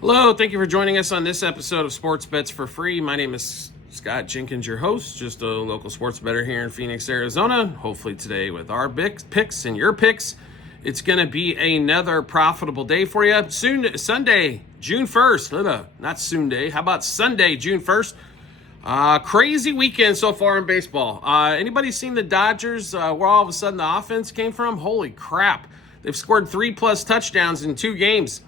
Hello, thank you for joining us on this episode of Sports Bets for Free. My name is Scott Jenkins, your host, just a local sports bettor here in Phoenix, Arizona. Hopefully today with our picks and your picks, it's going to be another profitable day for you. Soon, Sunday, June 1st. Not soon day. How about Sunday, June 1st? Crazy weekend so far in baseball. Anybody seen the Dodgers, where all of a sudden the offense came from? Holy crap. They've scored 3+ touchdowns in 2 games.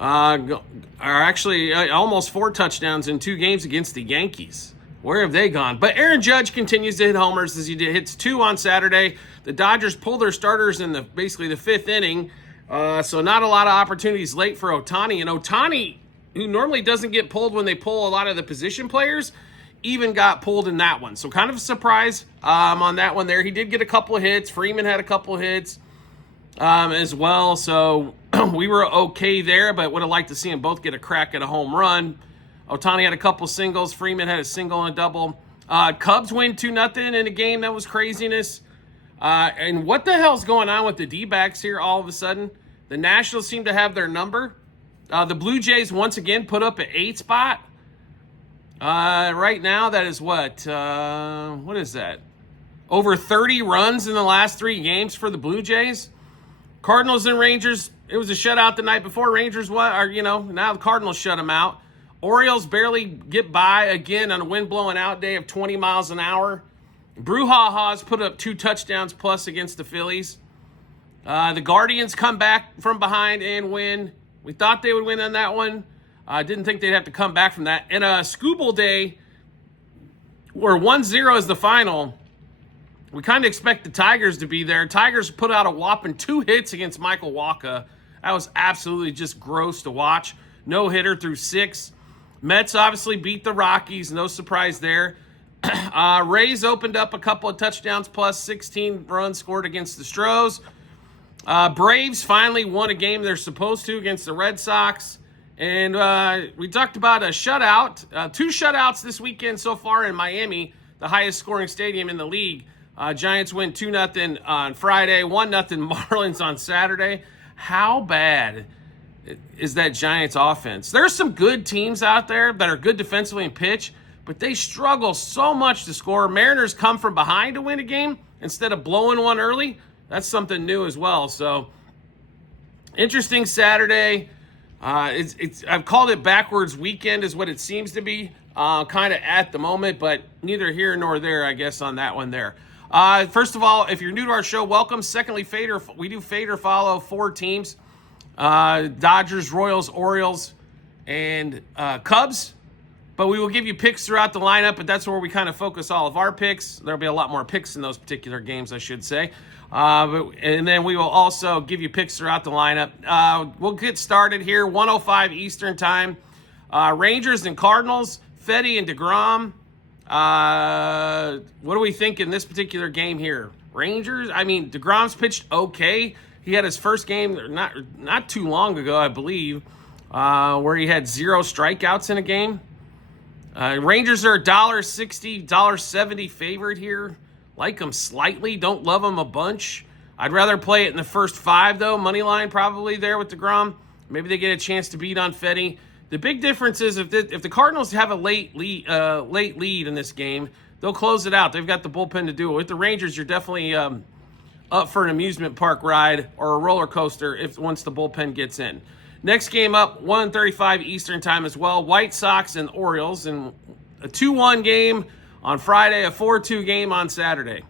Almost 4 touchdowns in 2 games against the Yankees. Where have they gone? But Aaron Judge continues to hit homers as he hits 2 on Saturday. The Dodgers pulled their starters in basically the 5th inning. So not a lot of opportunities late for Ohtani. And Ohtani, who normally doesn't get pulled when they pull a lot of the position players, even got pulled in that one. So kind of a surprise on that one there. He did get a couple of hits. Freeman had a couple of hits as well. So we were okay there, but would have liked to see them both get a crack at a home run. Ohtani had a couple singles. Freeman had a single and a double. Cubs win 2-0 in a game that was craziness. And what the hell's going on with the D-backs here all of a sudden? The Nationals seem to have their number. The Blue Jays once again put up an 8 spot. Right now, that is what is that? Over 30 runs in the last 3 games for the Blue Jays. Cardinals and Rangers, it was a shutout the night before. Rangers, now the Cardinals shut them out. Orioles barely get by again on a wind-blowing out day of 20 miles an hour. Brouhaha's put up 2 touchdowns plus against the Phillies. The Guardians come back from behind and win. We thought they would win on that one. Didn't think they'd have to come back from that. And a Scooble Day where 1-0 is the final. We kind of expect the Tigers to be there. Tigers put out a whopping 2 hits against Michael Wacha. That was absolutely just gross to watch. No hitter through 6. Mets obviously beat the Rockies. No surprise there. Rays opened up a couple of touchdowns plus 16 runs scored against the Stros. Braves finally won a game they're supposed to against the Red Sox. And we talked about a shutout. 2 shutouts this weekend so far in Miami, the highest scoring stadium in the league. Giants win 2-0 on Friday, 1-0 Marlins on Saturday. How bad is that Giants offense? There's some good teams out there that are good defensively and pitch, but they struggle so much to score. Mariners come from behind to win a game instead of blowing one early. That's something new as well. So interesting Saturday. I've called it backwards weekend is what it seems to be kind of at the moment, but neither here nor there, I guess, on that one there. First of all, if you're new to our show, welcome. Secondly, we do fade or follow 4 teams. Dodgers, Royals, Orioles, and Cubs. But we will give you picks throughout the lineup, but that's where we kind of focus all of our picks. There'll be a lot more picks in those particular games, I should say. And then we will also give you picks throughout the lineup. We'll get started here, 1:05 Eastern time. Rangers and Cardinals, Fetty and DeGrom. What do we think in this particular game here? Rangers, DeGrom's pitched okay. He had his first game not too long ago, I believe, where he had 0 strikeouts in a game. Rangers are $1.60, $1.70 favorite here. Like them slightly, don't love them a bunch. I'd rather play it in the first 5, though. Money line probably there with DeGrom. Maybe they get a chance to beat on Fetty. The big difference is if the Cardinals have a late lead in this game, they'll close it out. They've got the bullpen to do it. With the Rangers, you're definitely up for an amusement park ride or a roller coaster once the bullpen gets in. Next game up, 1:35 Eastern time as well. White Sox and Orioles, and a 2-1 game on Friday, a 4-2 game on Saturday.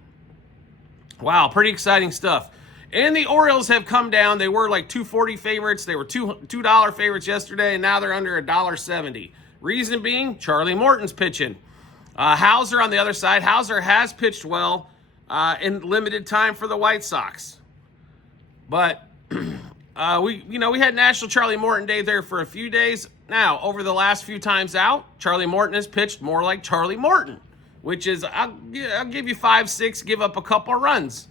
Wow, pretty exciting stuff. And the Orioles have come down. They were like $2.40 favorites. They were $2 favorites yesterday, and now they're under $1.70. Reason being, Charlie Morton's pitching. Hauser on the other side. Hauser has pitched well in limited time for the White Sox. But we had National Charlie Morton Day there for a few days. Now, over the last few times out, Charlie Morton has pitched more like Charlie Morton, which is I'll give you 5-6, give up a couple runs.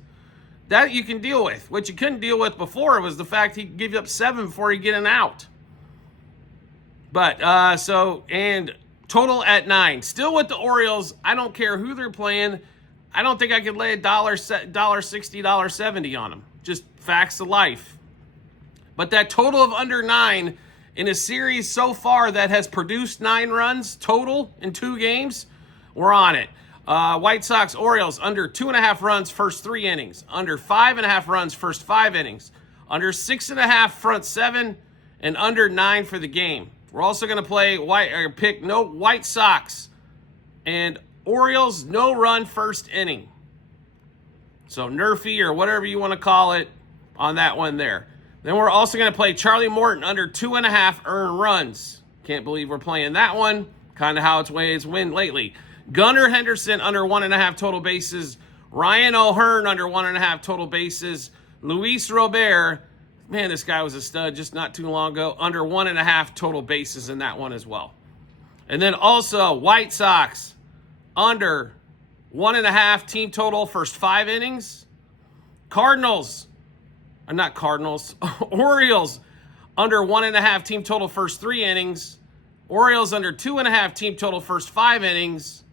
That you can deal with. What you couldn't deal with before was the fact he'd give you up 7 before he'd get an out. But, and total at 9. Still with the Orioles, I don't care who they're playing. I don't think I could lay $1.60, $1.70 on them. Just facts of life. But that total of under 9 in a series so far that has produced 9 runs total in 2 games, we're on it. White Sox, Orioles, under 2.5 runs first 3 innings, under 5.5 runs first 5 innings, under 6.5 front 7, and under 9 for the game. We're also going to pick no White Sox and Orioles, no run first inning. So nerfy or whatever you want to call it on that one there. Then we're also going to play Charlie Morton under 2.5 earned runs. Can't believe we're playing that one. Kind of how it's win lately. Gunnar Henderson under 1.5 total bases. Ryan O'Hearn under 1.5 total bases. Luis Robert, man, this guy was a stud just not too long ago, under 1.5 total bases in that one as well. And then also White Sox under 1.5 team total first 5 innings. Orioles under 1.5 team total first 3 innings. Orioles under 2.5 team total first 5 innings.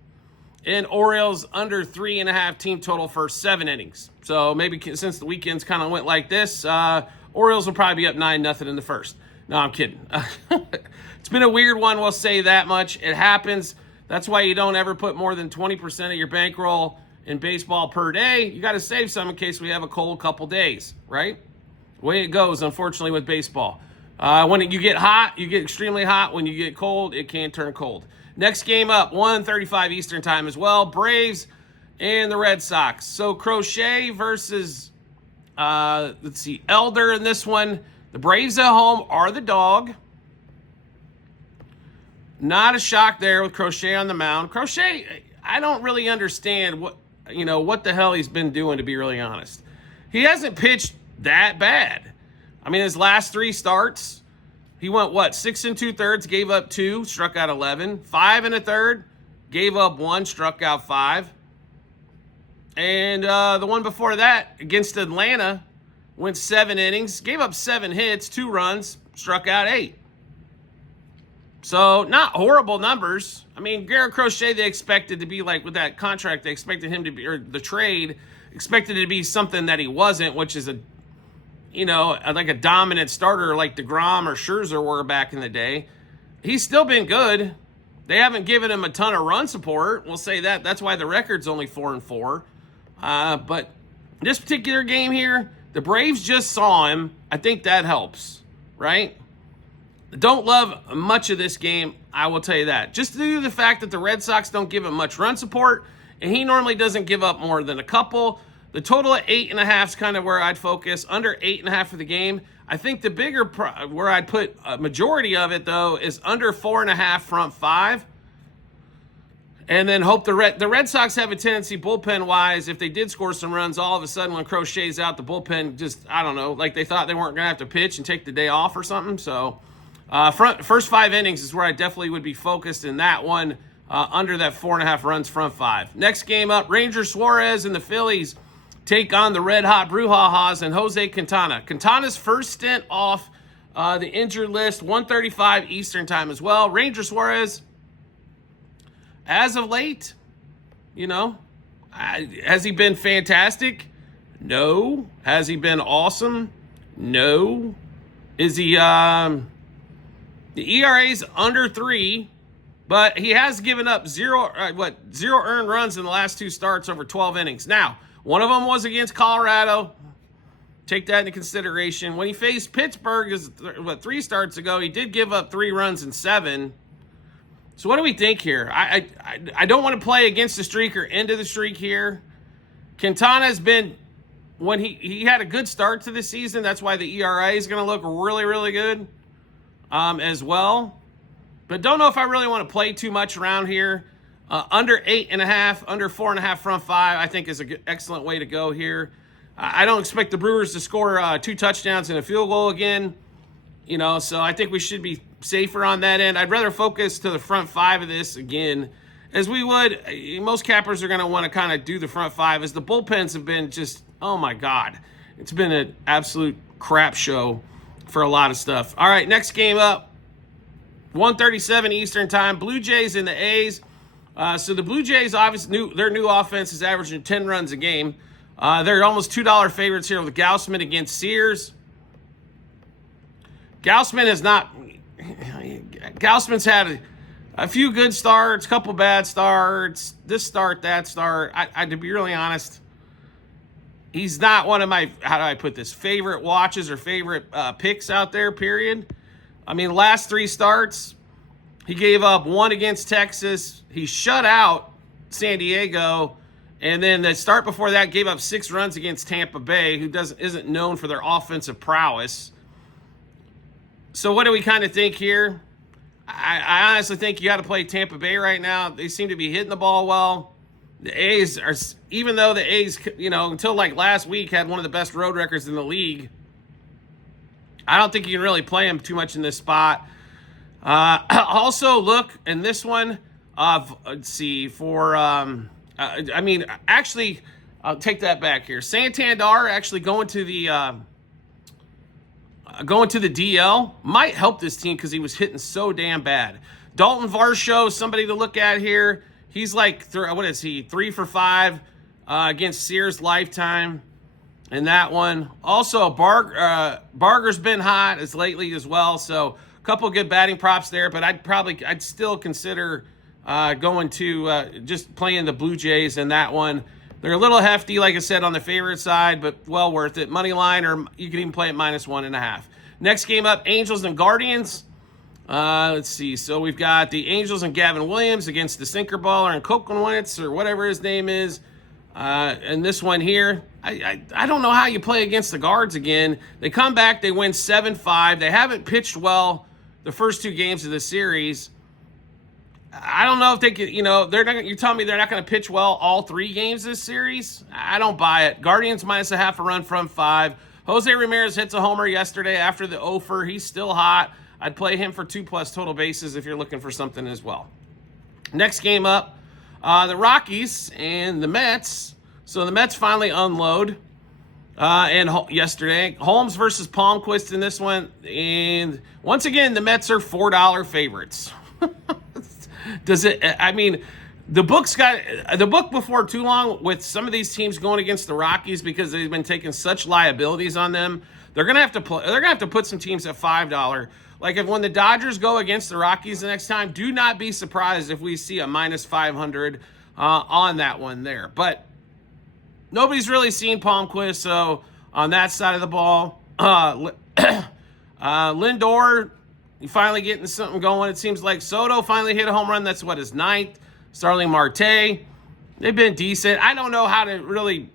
And Orioles under 3.5 team total first 7 innings. So maybe since the weekends kind of went like this, Orioles will probably be up 9-0 in the first. No, I'm kidding. It's been a weird one, we'll say that much. It happens. That's why you don't ever put more than 20% of your bankroll in baseball per day. You got to save some in case we have a cold couple days, right? The way it goes, unfortunately, with baseball. When you get hot, you get extremely hot. When you get cold, it can turn cold. Next game up, 1:35 Eastern time as well. Braves and the Red Sox. So Crochet versus, Elder in this one. The Braves at home are the dog. Not a shock there with Crochet on the mound. Crochet, I don't really understand what the hell he's been doing, to be really honest. He hasn't pitched that bad. I mean, his last 3 starts, he went, 6 2/3, gave up 2, struck out 11. 5 1/3, gave up 1, struck out 5. And the one before that, against Atlanta, went 7 innings, gave up 7 hits, 2 runs, struck out 8. So, not horrible numbers. I mean, Garrett Crochet, they expected to be like, with that contract, they expected him to be, or the trade, expected it to be something that he wasn't, which is like a dominant starter like DeGrom or Scherzer were back in the day. He's still been good. They haven't given him a ton of run support. We'll say that. That's why the record's only 4-4. But this particular game here, the Braves just saw him. I think that helps, right? Don't love much of this game, I will tell you that. Just due to the fact that the Red Sox don't give him much run support, and he normally doesn't give up more than a couple. The total at 8.5 is kind of where I'd focus. Under 8.5 for the game. I think the bigger where I'd put a majority of it, though, is under 4.5 front 5. And then hope the Red Sox have a tendency, bullpen-wise, if they did score some runs, all of a sudden when Crochet's out, the bullpen just, I don't know, like they thought they weren't going to have to pitch and take the day off or something. So first 5 innings is where I definitely would be focused in that one, under that 4.5 runs front 5. Next game up, Ranger Suarez and the Phillies take on the Red Hot Brouhahas and Jose Quintana. Quintana's first stint off the injured list, 1:35 Eastern time as well. Ranger Suarez, as of late, has he been fantastic? No. Has he been awesome? No. Is he, the ERA's under 3, but he has given up 0 earned runs in the last 2 starts over 12 innings. Now, one of them was against Colorado. Take that into consideration. When he faced Pittsburgh, 3 starts ago, he did give up 3 runs in 7. So what do we think here? I don't want to play against the streak or into the streak here. Quintana has been, when he had a good start to the season, that's why the ERA is going to look really, really good as well. But don't know if I really want to play too much around here. Under 8.5, under 4.5 front 5, I think is an excellent way to go here. I don't expect the Brewers to score 2 touchdowns and a field goal again. So I think we should be safer on that end. I'd rather focus to the front 5 of this again, as we would. Most cappers are going to want to kind of do the front 5, as the bullpens have been just, oh my God. It's been an absolute crap show for a lot of stuff. All right, next game up, 1:37 Eastern time, Blue Jays and the A's. So the Blue Jays, obviously, their new offense is averaging 10 runs a game. They're almost $2 favorites here with Gausman against Sears. Gausman Gausman's had a few good starts, a couple bad starts, this start, that start. I to be really honest, he's not one of my, how do I put this, favorite watches or favorite picks out there, period. I mean, last 3 starts, he gave up 1 against Texas. He shut out San Diego. And then the start before that gave up 6 runs against Tampa Bay, who isn't known for their offensive prowess. So what do we kind of think here? I honestly think you got to play Tampa Bay right now. They seem to be hitting the ball well. The A's are, even though the A's, until like last week had one of the best road records in the league, I don't think you can really play them too much in this spot. Also, look in this one. Let's see for. Actually, I'll take that back here. Santander actually going to the DL might help this team because he was hitting so damn bad. Dalton Varsho, somebody to look at here. He's like, what is he, 3 for 5 against Sears Lifetime in that one. Also, Barger's been hot as lately as well, so a couple good batting props there, but I'd still consider going to just playing the Blue Jays in that one. They're a little hefty, like I said, on the favorite side, but well worth it. Money line, or you can even play it -1.5. Next game up, Angels and Guardians. Let's see. So we've got the Angels and Gavin Williams against the sinker baller and Kokenwitz, or whatever his name is. And this one here, I don't know how you play against the Guards again. They come back, they win 7-5. They haven't pitched well the first 2 games of the series. I don't know if they can, they're not. You tell me they're not going to pitch well all 3 games this series? I don't buy it. Guardians -0.5 run from 5. Jose Ramirez hits a homer yesterday after the offer. He's still hot. I'd play him for 2+ total bases if you're looking for something as well. Next game up, the Rockies and the Mets. So the Mets finally unload. Yesterday, Holmes versus Palmquist in this one. And once again, the Mets are $4 favorites. The book before too long with some of these teams going against the Rockies because they've been taking such liabilities on them. They're gonna have to put some teams at $5. Like when the Dodgers go against the Rockies the next time, do not be surprised if we see a -500 on that one there. But nobody's really seen Palmquist, so on that side of the ball, Lindor, you finally getting something going. It seems like Soto finally hit a home run. That's his 9th. Starling Marte, they've been decent. I don't know how to really.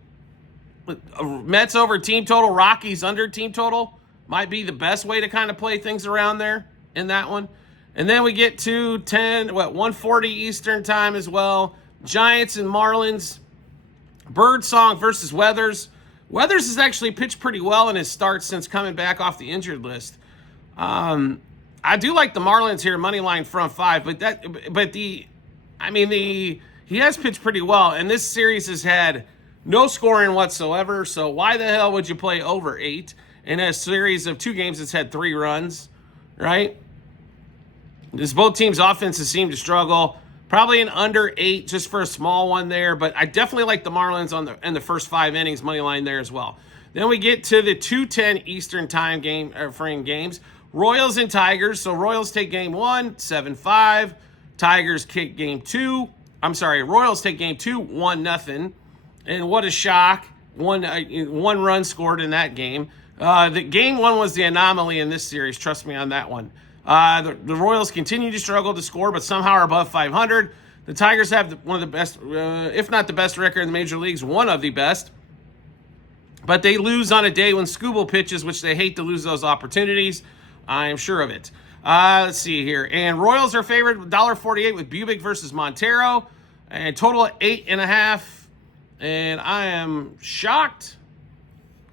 Mets over team total, Rockies under team total might be the best way to kind of play things around there in that one. And then we get to 1:40 Eastern time as well. Giants and Marlins. Birdsong versus Weathers. Weathers has actually pitched pretty well in his starts since coming back off the injured list. I do like the Marlins here, money line from 5, he has pitched pretty well, and this series has had no scoring whatsoever, so why the hell would you play over 8 in a series of 2 games that's had 3 runs, right? Because both teams' offenses seem to struggle. Probably an under 8 just for a small one there, but I definitely like the Marlins in the first 5 innings, money line there as well. Then we get to the 2:10 Eastern time frame games. Royals and Tigers. So Royals take game 1, 7-5. Tigers kick game 2. Royals take game 2, 1-0. And what a shock. One run scored in that game. The game 1 was the anomaly in this series. Trust me on that one. The Royals continue to struggle to score, but somehow are above 500. The Tigers have one of the best, if not the best record in the major leagues, one of the best. But they lose on a day when Skubal pitches, which they hate to lose those opportunities. I am sure of it. Let's see here. And Royals are favored $1.48 with Bubic versus Montero. And total at 8.5. And I am shocked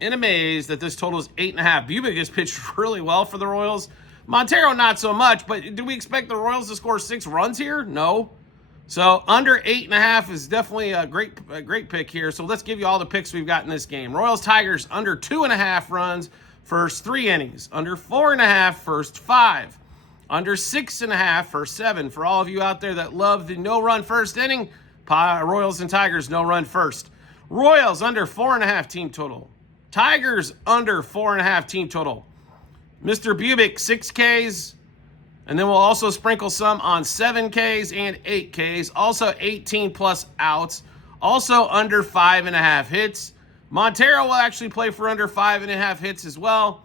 and amazed that this total is 8.5. Bubic has pitched really well for the Royals. Montero not so much, but do we expect the Royals to score 6 runs here? No. So under 8.5 is definitely a great pick here. So let's give you all the picks we've got in this game. Royals Tigers under 2.5 runs first 3 innings. Under 4.5 first 5. Under 6.5 first 7. For all of you out there that love the no-run first inning, Royals and Tigers no-run first. Royals under 4.5 team total. Tigers under 4.5 team total. Mr. Bubic, 6 Ks. And then we'll also sprinkle some on 7Ks and 8Ks. Also 18 plus outs. Also under 5.5 hits. Montero will actually play for under 5.5 hits as well.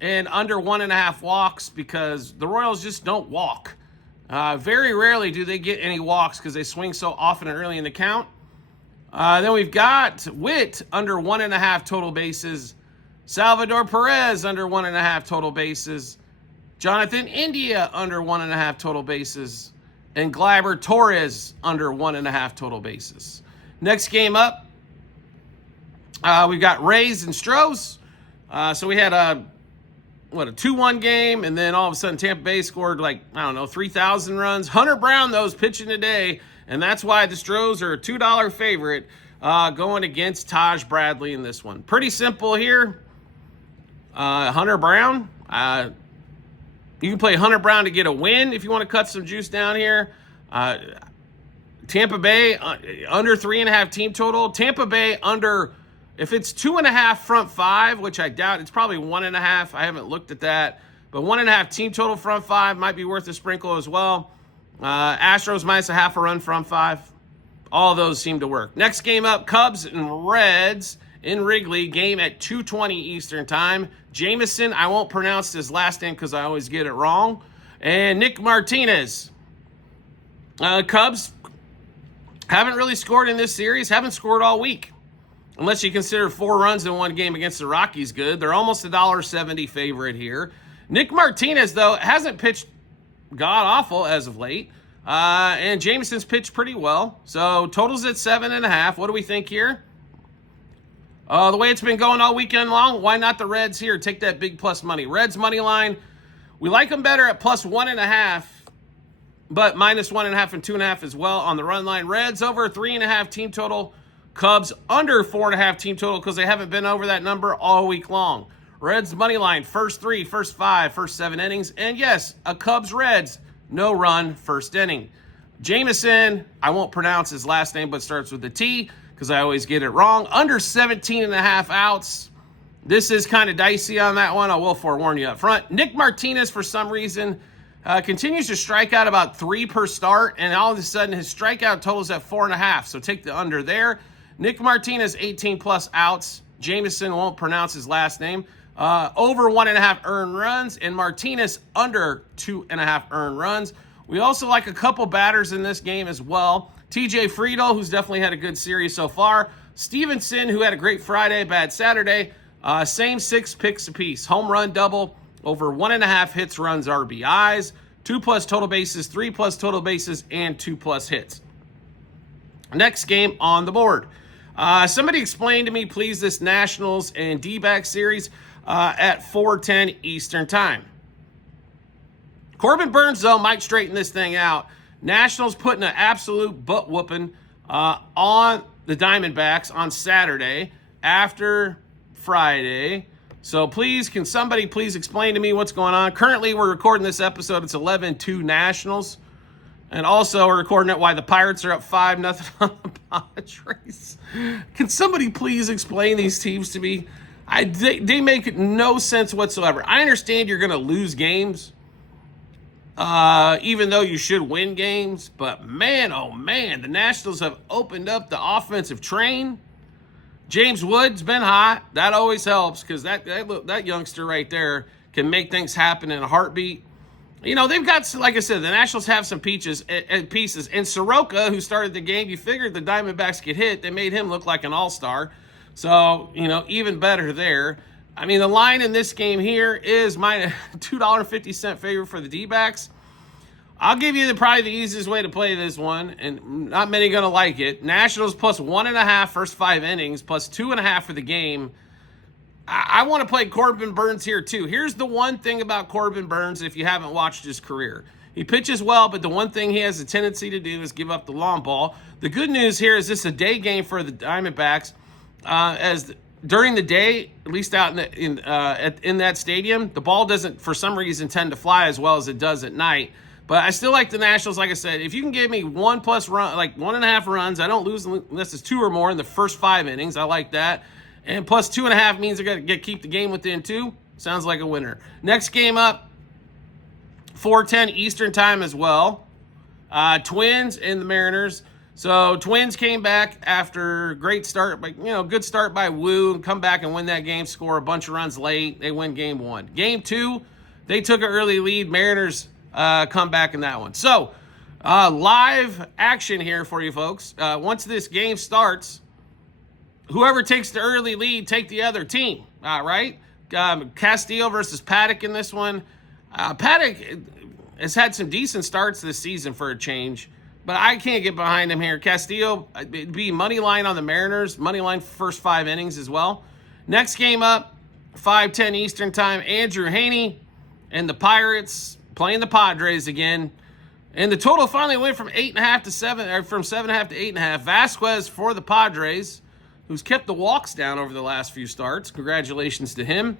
And under 1.5 walks because the Royals just don't walk. Very rarely do they get any walks because they swing so often early in the count. Then we've got Witt under 1.5 total bases. Salvador Perez under 1.5 total bases. Jonathan India under 1.5 total bases. And Gleyber Torres under 1.5 total bases. Next game up, we've got Rays and Stros. So we had a 2-1 game, and then all of a sudden Tampa Bay scored 3,000 runs. Hunter Brown, though, is pitching today, and that's why the Stros are a $2 favorite going against Taj Bradley in this one. Pretty simple here. Hunter Brown. You can play Hunter Brown to get a win if you want to cut some juice down here. Tampa Bay under 3.5 team total. Tampa Bay under, if it's 2.5 front five, which I doubt, it's probably 1.5. I haven't looked at that. But 1.5 team total front five might be worth a sprinkle as well. Astros minus a half a run front five. All of those seem to work. Next game up, Cubs and Reds in Wrigley. Game at 2:20 Eastern time. Jameson, I won't pronounce his last name because I always get it wrong. And Nick Martinez. Cubs haven't really scored in this series. Haven't scored all week. Unless you consider 4 runs in one game against the Rockies good. They're almost a $1.70 favorite here. Nick Martinez, though, hasn't pitched god-awful as of late. And Jameson's pitched pretty well. So totals at 7.5. What do we think here? The way it's been going all weekend long, why not the Reds here? Take that big plus money. Reds money line, we like them better at plus 1.5, but minus 1.5 and 2.5 as well on the run line. Reds over 3.5 team total. Cubs under 4.5 team total because they haven't been over that number all week long. Reds money line, first 3, first 5, first 7 innings. And yes, a Cubs-Reds, no run, first inning. Jameson, I won't pronounce his last name, but starts with a T because I always get it wrong. Under 17.5 outs. This is kind of dicey on that one. I will forewarn you up front. Nick Martinez, for some reason, continues to strike out about 3 per start, and all of a sudden his strikeout totals at 4.5. So take the under there. Nick Martinez, 18 plus outs. Jameson won't pronounce his last name. Over 1.5 earned runs, and Martinez under 2.5 earned runs. We also like a couple batters in this game as well. TJ Friedel, who's definitely had a good series so far. Stevenson, who had a great Friday, bad Saturday. Same 6 picks apiece. Home run double, over 1.5 hits, runs, RBIs, 2 plus total bases, 3 plus total bases, and 2 plus hits. Next game on the board. Somebody explain to me, please, this Nationals and D-back series at 4:10 Eastern time. Corbin Burns, though, might straighten this thing out. Nationals putting an absolute butt whooping on the Diamondbacks on Saturday after Friday. So please, can somebody please explain to me what's going on? Currently, we're recording this episode. It's 11-2 Nationals. And also, we're recording it while the Pirates are up 5-0 on the Padres. Can somebody please explain these teams to me? They make no sense whatsoever. I understand you're going to lose games, even though you should win games. But man, oh man, the Nationals have opened up the offensive train. James Wood's been hot. That always helps because that youngster right there can make things happen in a heartbeat. You know, they've got, like I said, the Nationals have some pieces. And Soroka, who started the game, you figured the Diamondbacks could hit. They made him look like an all-star. So, you know, even better there. I mean, the line in this game here is my $2.50 favorite for the D-backs. I'll give you probably the easiest way to play this one, and not many going to like it. Nationals plus 1.5 first 5 innings, plus 2.5 for the game. I want to play Corbin Burns here, too. Here's the one thing about Corbin Burns if you haven't watched his career. He pitches well, but the one thing he has a tendency to do is give up the long ball. The good news here is this is a day game for the Diamondbacks. During the day, at least out in that stadium, the ball doesn't, for some reason, tend to fly as well as it does at night. But I still like the Nationals, like I said. If you can give me 1+ run, like 1.5 runs, I don't lose unless it's 2 or more in the first 5 innings. I like that. And plus 2.5 means they're going to keep the game within 2. Sounds like a winner. Next game up, 4:10 Eastern time as well. Twins and the Mariners. So Twins came back after great start, but good start by Wu, and come back and win that game, score a bunch of runs late. They win game 1. Game 2, they took an early lead. Mariners come back in that one. So live action here for you folks. Once this game starts, whoever takes the early lead, take the other team. All right? Castillo versus Paddock in this one. Paddock has had some decent starts this season for a change, but I can't get behind him here. Castillo, it'd be money line on the Mariners, money line first 5 innings as well. Next game up, 5:10 Eastern time, Andrew Heaney and the Pirates playing the Padres again. And the total finally went from 8.5 to 7, or from 7.5 to 8.5. Vasquez for the Padres, who's kept the walks down over the last few starts. Congratulations to him.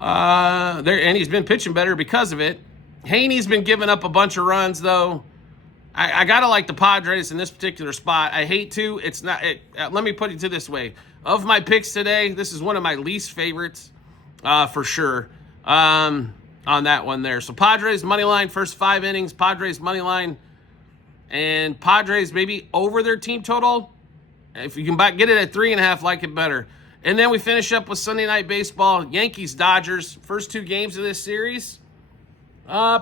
And he's been pitching better because of it. Haney's been giving up a bunch of runs, though. I gotta like the Padres in this particular spot. I hate to. It's not. Let me put it to this way: of my picks today, this is one of my least favorites, for sure. On that one there. So Padres money line first 5 innings. Padres money line, and Padres maybe over their team total. If you can get it at 3.5, like it better. And then we finish up with Sunday Night Baseball. Yankees Dodgers. First 2 games of this series.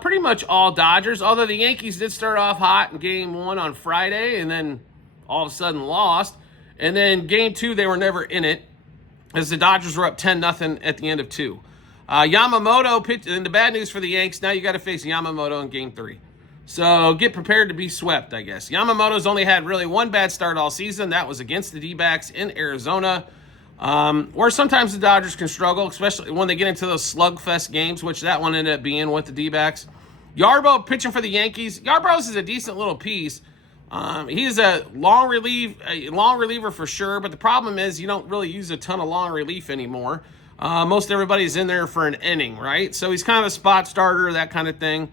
Pretty much all Dodgers, although the Yankees did start off hot in game 1 on Friday and then all of a sudden lost. And then game 2, they were never in it as the Dodgers were up 10-0 at the end of 2. Yamamoto pitched, and the bad news for the Yanks, now you got to face Yamamoto in game 3. So get prepared to be swept, I guess. Yamamoto's only had really 1 bad start all season. That was against the D-backs in Arizona. Where sometimes the Dodgers can struggle, especially when they get into those slugfest games, which that one ended up being with the D-backs. Yarbrough pitching for the Yankees. Yarbrough is a decent little piece. He's a long reliever for sure, but the problem is you don't really use a ton of long relief anymore. Most everybody's in there for an inning, right? So he's kind of a spot starter, that kind of thing.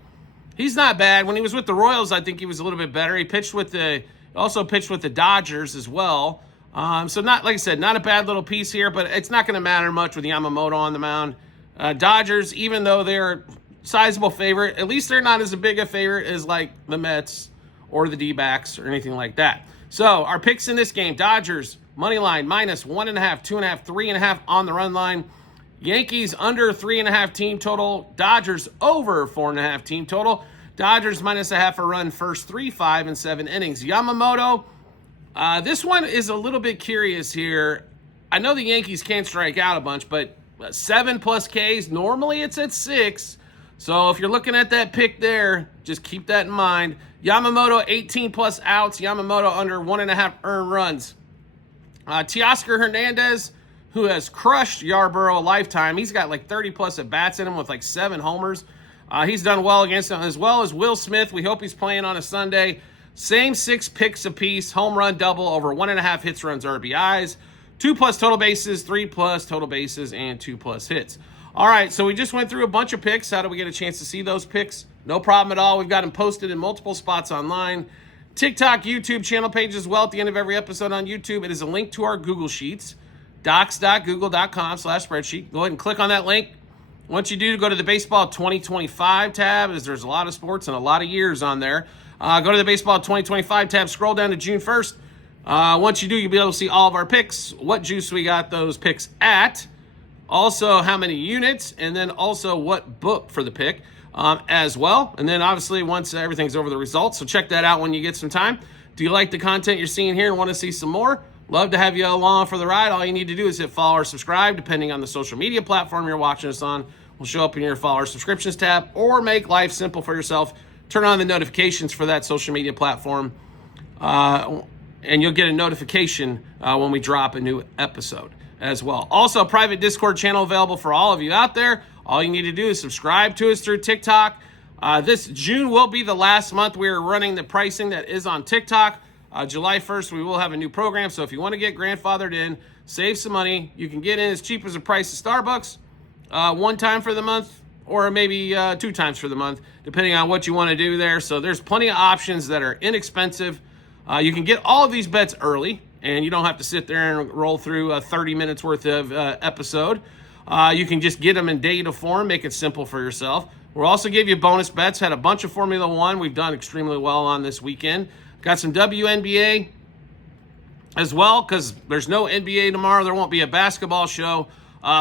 He's not bad. When he was with the Royals, I think he was a little bit better. He also pitched with the Dodgers as well. So not, like I said, not a bad little piece here, but it's not going to matter much with Yamamoto on the mound. Dodgers, even though they're a sizable favorite, at least they're not as big a favorite as like the Mets or the D-backs or anything like that. So our picks in this game: Dodgers money line minus 1.5, 2.5, 3.5 on the run line. Yankees under 3.5 team total. Dodgers over 4.5 team total. Dodgers minus 0.5 a run first 3, 5, and 7 innings. Yamamoto. This one is a little bit curious here. I know the Yankees can't strike out a bunch, but 7+ Ks, normally it's at 6. So if you're looking at that pick there, just keep that in mind. Yamamoto, 18+ outs. Yamamoto under 1.5 earned runs. Teoscar Hernandez, who has crushed Yarbrough a lifetime. He's got like 30+ at-bats in him with like 7 homers. He's done well against them, as well as Will Smith. We hope he's playing on a Sunday. Same 6 picks apiece, home run double, over 1.5 hits, runs, RBIs, 2+ total bases, 3+ total bases, and 2+ hits. All right, so we just went through a bunch of picks. How do we get a chance to see those picks? No problem at all. We've got them posted in multiple spots online. TikTok, YouTube channel page as well. At the end of every episode on YouTube, it is a link to our Google Sheets, docs.google.com/spreadsheet. Go ahead and click on that link. Once you do, go to the Baseball 2025 tab, as there's a lot of sports and a lot of years on there. Go to the Baseball 2025 tab, scroll down to June 1st. Once you do, you'll be able to see all of our picks, what juice we got those picks at, also how many units, and then also what book for the pick as well. And then obviously once everything's over, the results. So check that out when you get some time. Do you like the content you're seeing here and want to see some more? Love to have you along for the ride. All you need to do is hit follow or subscribe, depending on the social media platform you're watching us on. Will show up in your follow or subscriptions tab, or make life simple for yourself. Turn on the notifications for that social media platform, and you'll get a notification when we drop a new episode as well. Also, a private Discord channel available for all of you out there. All you need to do is subscribe to us through TikTok. This June will be the last month we are running the pricing that is on TikTok. July 1st, we will have a new program. So if you want to get grandfathered in, save some money, you can get in as cheap as the price of Starbucks one time for the month, or maybe 2 times for the month, depending on what you want to do there. So there's plenty of options that are inexpensive. You can get all of these bets early, and you don't have to sit there and roll through 30 minutes worth of episode. You can just get them in data form, make it simple for yourself. We'll also give you bonus bets. Had a bunch of Formula One we've done extremely well on this weekend. Got some WNBA as well, because there's no NBA tomorrow. There won't be a basketball show.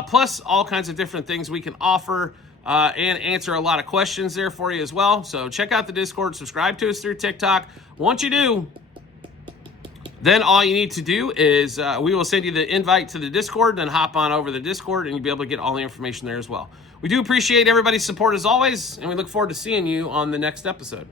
Plus all kinds of different things we can offer and answer a lot of questions there for you as well. So check out the Discord. Subscribe to us through TikTok. Once you do, then all you need to do is we will send you the invite to the Discord, then hop on over the Discord, and you'll be able to get all the information there as well. We do appreciate everybody's support as always, and we look forward to seeing you on the next episode.